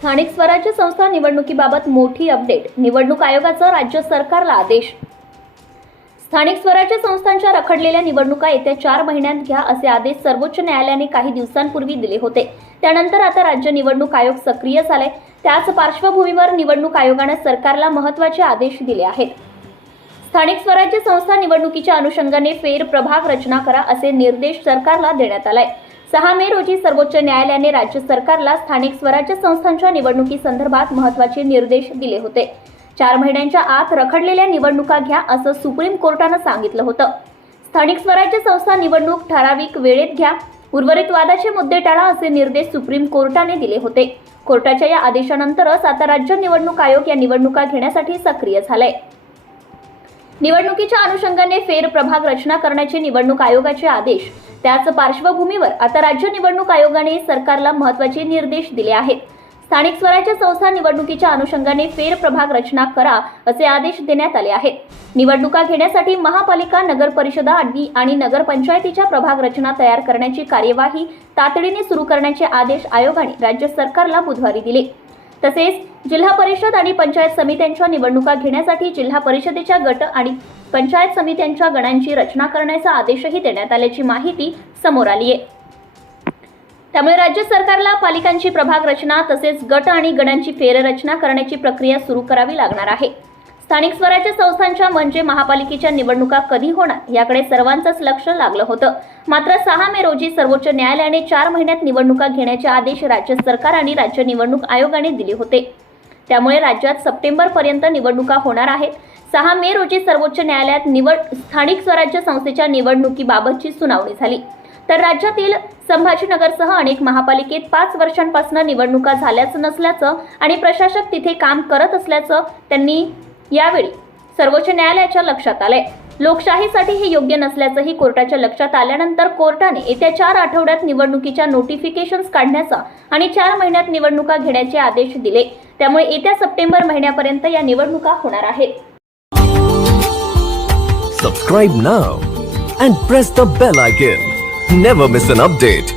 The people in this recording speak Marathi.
स्थानिक स्वराज्य संस्था निवडणुकीबाबत मोठी अपडेट. निवडणूक आयोगाचा राज्य सरकारला आदेश. स्थानिक स्वराज्य संस्थांच्या रखडलेल्या निवडणुका येत्या चार महिन्यात घ्या असे आदेश सर्वोच्च न्यायालयाने काही दिवसांपूर्वी दिले होते. त्यानंतर आता राज्य निवडणूक आयोग सक्रिय झाले त्याच पार्श्वभूमीवर निवडणूक आयोगाने सरकारला महत्त्वाचे आदेश दिले आहेत. स्थानिक स्वराज्य संस्था निवडणुकीच्या अनुषंगाने फेर प्रभाग रचना करा असे निर्देश सरकारला देण्यात आलाय. सहा मे रोजी सर्वोच्च न्यायालयाने राज्य सरकारला स्थानिक स्वराज्य संस्थांच्या निवडणुकीसंदर्भात महत्त्वाचे निर्देश दिले होते. चार महिन्यांच्या आत रखडलेल्या निवडणुका घ्या असं सुप्रीम कोर्टानं सांगितलं होतं. स्थानिक स्वराज्य संस्था निवडणूक ठराविक वेळेत घ्या. उर्वरित वादाचे मुद्दे टाळा असे निर्देश सुप्रीम कोर्टाने दिले होते. कोर्टाच्या या आदेशानंतरच आता राज्य निवडणूक आयोग या निवडणुका घेण्यासाठी सक्रिय झालाय. निवडणुकीच्या अनुषंगाने फेर प्रभाग रचना करण्याचे निवडणूक आयोगाचे आदेश. त्याच पार्श्वभूमीवर आता राज्य निवडणूक आयोगाने सरकारला महत्त्वाचे निर्देश दिले आहेत. स्थानिक स्वराज्य संस्था निवडणुकीच्या अनुषंगाने फेर प्रभाग रचना करा असे आदेश देण्यात आले आहेत. निवडणुका घेण्यासाठी महापालिका नगर परिषदा आणि आणि नगरपंचायतीच्या प्रभाग रचना तयार करण्याची कार्यवाही तातडीने सुरू करण्याचे आदेश आयोगाने राज्य सरकारला बुधवारी दिले. तसेच जिल्हा परिषद आणि पंचायत समित्यांच्या निवडणुका घेण्यासाठी जिल्हा परिषदेच्या गट आणि पंचायत समित्यांच्या गणांची रचना करण्याचा आदेशही देण्यात आल्याची माहिती समोर आली आहे. त्यामुळे राज्य सरकारला पालिकांची प्रभाग रचना तसेच गट आणि गणांची फेररचना करण्याची प्रक्रिया सुरू करावी लागणार आहे. स्थानिक स्वराज्य संस्थांच्या म्हणजे महापालिकेच्या निवडणुका कधी होणार याकडे सर्वांचंच लक्ष लागलं होतं. मात्र सहा मे रोजी सर्वोच्च न्यायालयाने चार महिन्यात निवडणुका घेण्याचे आदेश राज्य सरकार आणि राज्य निवडणूक आयोगाने दिले होते. त्यामुळे राज्यात सप्टेंबरपर्यंत निवडणुका होणार आहेत. सहा मे रोजी सर्वोच्च न्यायालयात निवड स्थानिक स्वराज्य संस्थेच्या निवडणुकीबाबतची सुनावणी झाली. तर राज्यातील संभाजीनगरसह अनेक महापालिकेत पाच वर्षांपासून निवडणुका झाल्याच नसल्याचं आणि प्रशासक तिथे काम करत असल्याचं त्यांनी यावेळी सर्वोच्च न्यायालयाच्या लक्षात आलंय. लोकशाहीसाठी हे योग्य नसल्याचंही कोर्टाच्या लक्षात आल्यानंतर कोर्टाने येत्या चार आठवड्यात निवडणुकीच्या नोटिफिकेशन्स काढण्याचा आणि चार महिन्यात निवडणुका घेण्याचे आदेश दिले. त्यामुळे येत्या सप्टेंबर महिन्यापर्यंत या निवडणुका होणार आहेत. Subscribe now and press the bell icon never miss an update